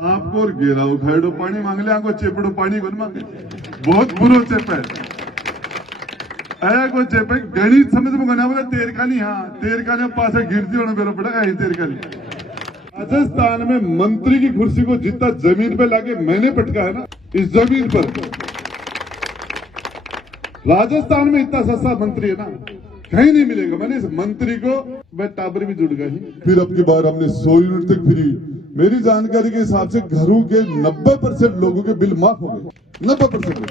आपको घेराव खाड़ो पानी मांग ले आको चेपड़ो पानी को मांगे बहुत बुरो चेप है आया को चेप है गणित समझ में गना बोला तेर का नहीं हाँ तेर का नहीं पास गिरती होना बेरो पड़ा है तेर का नहीं। राजस्थान में मंत्री की कुर्सी को जितना जमीन पे लाके मैंने पटका है ना इस जमीन पर राजस्थान में इतना सस्ता मंत्री है ना कहीं नहीं मिलेगा। मैंने इस मंत्री को मैं टाबर भी जुड़ गई फिर अब की बार हमने 100 यूनिट तक फ्री। मेरी जानकारी के हिसाब से घरों के 90% लोगों के बिल माफ हो गए 90%।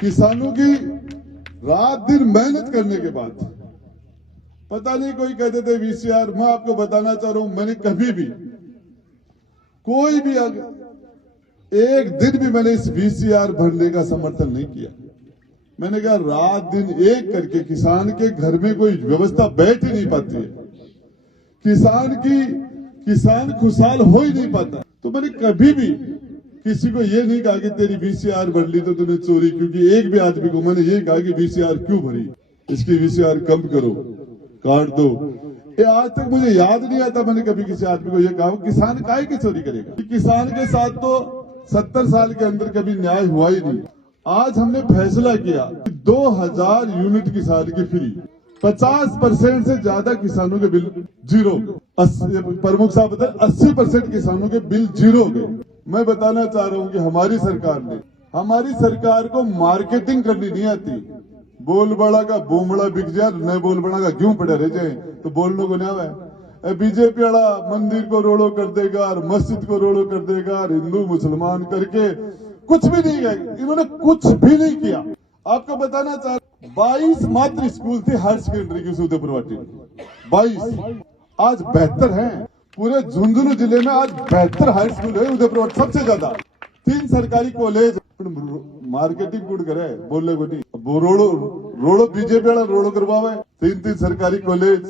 किसानों की रात दिन मेहनत करने के बाद पता नहीं कोई कहते थे वीसीआर। मैं आपको बताना चाह रहा हूं मैंने कभी भी कोई भी एक दिन भी मैंने इस वीसीआर भरने का समर्थन नहीं किया। मैंने कहा रात दिन एक करके किसान के घर में कोई व्यवस्था बैठ ही नहीं पाती है, किसान खुशहाल हो ही नहीं पाता। तो मैंने कभी भी किसी को ये नहीं कहा कि तेरी वीसीआर भर ली तो तूने चोरी, क्योंकि एक भी आदमी को मैंने ये कहा कि वीसीआर क्यों भरी, इसकी वीसीआर कम करो काट दो। ये आज तक मुझे याद नहीं आता मैंने कभी किसी आदमी को ये कहा किसान काहे की चोरी करेगा। किसान के साथ तो 70 साल के अंदर कभी न्याय हुआ ही नहीं। आज हमने फैसला किया कि 2000 यूनिट किसान की फ्री, 50% से ज्यादा किसानों के बिल जीरो। प्रमुख साहब बताए 80% किसानों के बिल जीरो हो गए। मैं बताना चाह रहा हूं कि हमारी सरकार को मार्केटिंग करनी नहीं आती। बोल बड़ा का बोमड़ा बिक जाए, न बोल बड़ा का क्यों पड़े रह जाए, तो बोलने को नहीं आवा। बीजेपी वाला मंदिर को रोड़ो कर देगा और मस्जिद को रोड़ो कर देगा और हिंदू मुसलमान करके कुछ भी नहीं गए, इन्होंने कुछ भी नहीं किया। आपको बताना चाह 22 मात्र स्कूल थे हायर सेकेंडरी की उदयपुर वाटी में, 22 आज 72 हैं। पूरे झुंझुनू जिले में आज 72 हाई स्कूल है उदयपुर वाटी सबसे ज्यादा। 3 सरकारी कॉलेज मार्केटिंग कुछ करे बोलने को नहीं, रोड़ो बीजेपी वाला रोड़ो करवावे। 3 सरकारी कॉलेज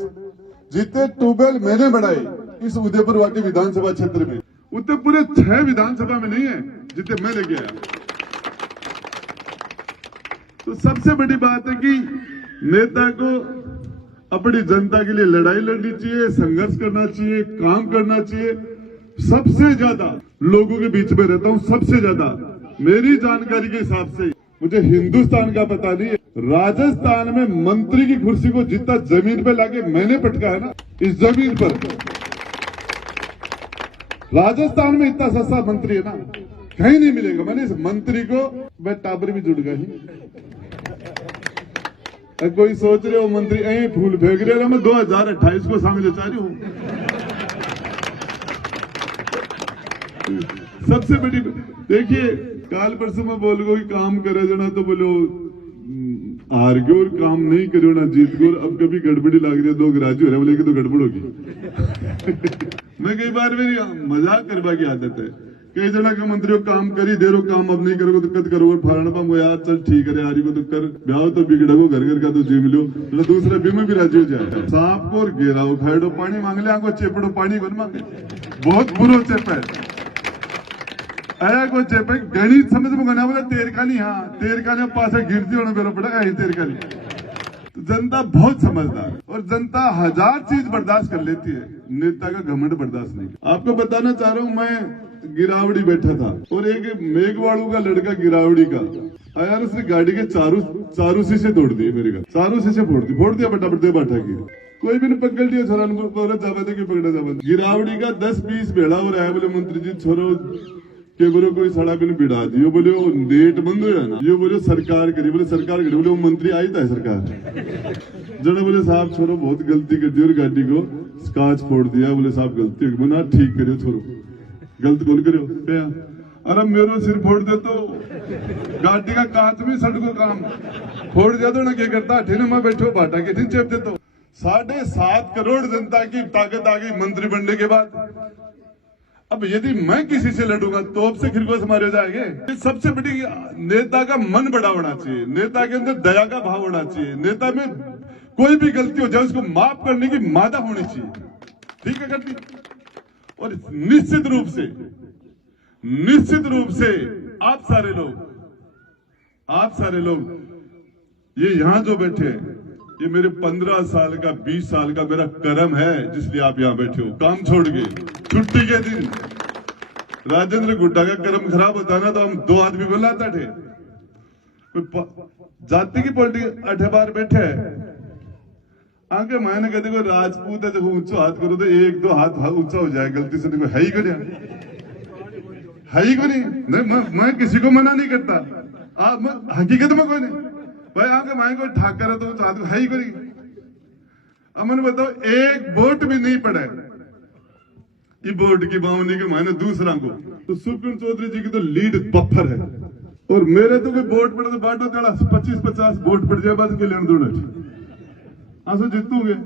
जितने ट्यूबवेल मैंने बढ़ाए इस उदयपुर वाटी विधानसभा क्षेत्र में उतने पूरे 6 विधानसभा में नहीं है जितने मैं लेके आया। तो सबसे बड़ी बात है कि नेता को अपनी जनता के लिए लड़ाई लड़नी चाहिए, संघर्ष करना चाहिए, काम करना चाहिए। सबसे ज्यादा लोगों के बीच में रहता हूं, सबसे ज्यादा मेरी जानकारी के हिसाब से मुझे हिंदुस्तान का पता नहीं है, राजस्थान में मंत्री की कुर्सी को जितना जमीन पे लाके मैंने पटका है ना इस जमीन पर राजस्थान में इतना सस्ता मंत्री है ना कहीं नहीं मिलेगा। मैंने इस मंत्री को मैं टाबर भी जुड़ गई। कोई सोच रहे हो मंत्री यही फूल फेंक रहे हो, मैं 2028 को शामिल चाह रही हूं। सबसे बड़ी देखिए काल परसों में बोल गो काम करे जना तो बोलो हार गयो और काम नहीं करो ना जीत गयो। अब कभी गड़बड़ी लग रही है, 2 ग्राजी हो रहे बोले कि तो गड़बड़ होगी। मैं कई बार मेरी मजाक करवा की आदत है, कई जना के मंत्रियों काम करी दे रो काम अब नहीं करोगे तो कद करोगे फाड़ना पाऊंगा यार चल ठीक है यारी को तो कर ब्याह तो बिगड़ो घर घर का तो जी मिलो तो दूसरा बीमा भी राजी हो जाए। सांप को घेराव खाड़ो पानी मांग ले आको चेपड़ो पानी को मांगे बहुत बुरो चेप है आया को चेप है गणित समझ में गना बोला तेर का नहीं हाँ तेर का नहीं पास गिरती होना बेरो पड़ा है तेर का नहीं। जनता बहुत समझदार और जनता 1000 चीज बर्दाश्त कर लेती है, नेता का घमंड बर्दाश्त नहीं। आपको बताना चाह रहा हूं मैं गिरावड़ी बैठा था और एक मेघवाड़ू का लड़का गिरावड़ी का यार उसने गाड़ी के चारू शीशे तोड़ दिए, मेरे का चारू शीशे फोड़ दिया फटाफट दे बैठा की कोई भी नहीं पकड़ लिया छोरा जावा दे पकड़ा जावा। गिरावड़ी का 10-20 भेड़ा हो रहा है बोले मंत्री जी छोरो के बोले कोई सड़ा बिन बिड़ा दियो बोले वो नेट बंद हो ना ये बोले सरकार करी बोले सरकार करी बोले वो मंत्री आई था सरकार जरा बोले साहब छोरो बहुत गलती कर दी और गाड़ी को कांच फोड़ दिया बोले साहब गलती होगी बोला ठीक करियो छोरो गलत कौन करियो अरे मेरो सिर फोड़ दे तो गाड़ी का कांच में सड़को काम फोड़ दिया तो ना क्या करता ठीक मैं बैठो बाटा के ठीक चेप दे तो 7.5 करोड़ जनता की ताकत आ गई मंत्री बनने के बाद। अब यदि मैं किसी से लड़ूंगा तो अब से खिरगोश मारे जाएंगे। सबसे बड़ी नेता का मन बड़ा होना चाहिए, नेता के अंदर दया का भाव होना चाहिए, नेता में कोई भी गलती हो जाए उसको माफ करने की मादा होनी चाहिए, ठीक है करती। और निश्चित रूप से आप सारे लोग ये यहां जो बैठे हैं ये मेरे 15 साल का 20 साल का मेरा कर्म है जिसलिए आप यहाँ बैठे हो। काम छोड़ के छुट्टी के दिन राजेंद्र गुड्डा का कर्म खराब होता ना तो हम 2 आदमी को लाता थे। जाति की पॉलिटिक्स 8 बार बैठे आगे मैंने कहते कोई राजपूत है जब ऊंचा हाथ करो तो 1-2 हाथ ऊंचा हो जाए गलती से। देखो है ही को नहीं, मैं किसी को मना नहीं करता। आप हकीकत में कोई नहीं भाई आगे माए को ठाकर है तो हाथ है ही को नहीं। अब मैंने बताओ एक वोट भी नहीं पड़े ये वोट की बावनी के मायने दूसरा को तो सुप्रीम चौधरी जी की तो लीड बफर है और मेरे तो कोई वोट पड़े तो बाटो तेरा 25-50 वोट पड़ जाए बाद के लेन दोनों आंसू जीतूंगे।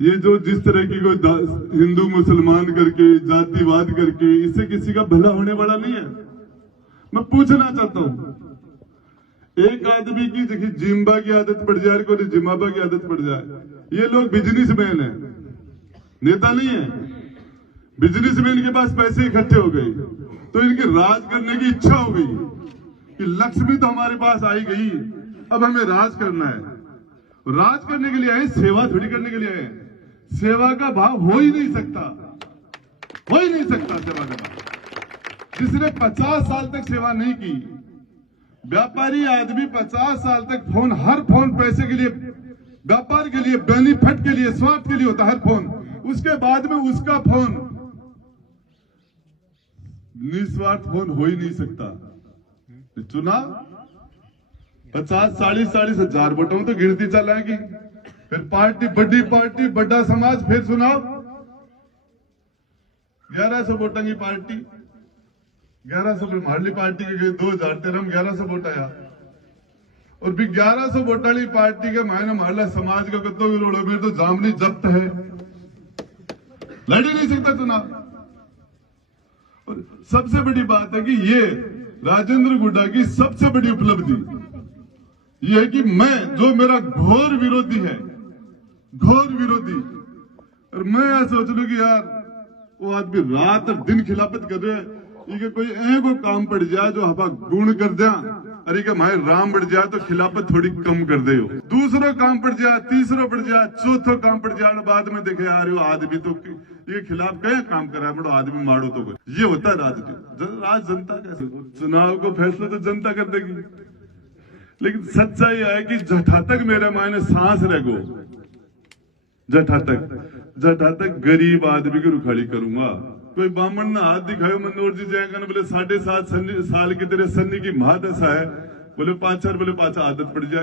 ये जो जिस तरह की कोई हिंदू मुसलमान करके जातिवाद करके इससे किसी का भला होने वाला नहीं है। मैं पूछना चाहता हूं एक आदमी की देखिए जिम्बा की आदत पड़ जाए को जिम्बाबा की आदत पड़ जाए। ये लोग बिजनेसमैन है नेता नहीं है। बिजनेसमैन के पास पैसे इकट्ठे हो गए तो इनकी राज करने की इच्छा हो गई कि लक्ष्मी तो हमारे पास आई गई अब हमें राज करना है। राज करने के लिए आए सेवा थोड़ी करने के लिए आए। सेवा का भाव हो ही नहीं सकता सेवा का भाव। जिसने 50 साल तक सेवा नहीं की व्यापारी आदमी 50 साल तक फोन हर फोन पैसे के लिए व्यापार के लिए बेनिफिट के लिए स्वार्थ के लिए होता हर फोन उसके बाद में उसका फोन निस्वार्थ फोन हो ही नहीं सकता। चुनाव 50-40 हजार वोटों तो गिनती चलाएगी फिर पार्टी बड़ी बड़ा समाज फिर चुनाव 1100 वोटों की पार्टी 1100 मारली पार्टी के 2013 में 1100 वोट आया और भी 1100 वोट वाली पार्टी के मायने मारला समाज का कत्तो विरोध में तो जामनी जब्त है लड़ ही नहीं सकता चुनाव। और सबसे बड़ी बात है कि ये राजेंद्र गुड्डा की सबसे बड़ी उपलब्धि यह है कि मैं जो मेरा घोर विरोधी है और मैं यह सोच लू कि यार वो आदमी रात और दिन खिलाफत कर रहे हैं ये कोई को काम पड़ जाए जो हवा गुण कर दिया अरे के माए राम बढ़ जाए तो खिलाफत थोड़ी कम कर दे दूसरों काम पड़ जाए तीसरों पड़ जाए चौथों काम पड़ जाए बाद में देखे यार वो आदमी तो ये खिलाफ क्या काम कर रहा है बड़ो आदमी मारो तो ये होता है राज जनता कैसे चुनाव को फैसला तो जनता कर देगी। लेकिन सच्चाई है कि जठा तक मेरे मायने सांस रह गो जठा तक गरीब आदमी की रुखाड़ी करूंगा। कोई बामण ने हाथ दिखायो मनोहर जी जाएगा बोले 7.5 साल की तेरे सन्नी की महादशा है बोले 5 आदत पड़ जाए।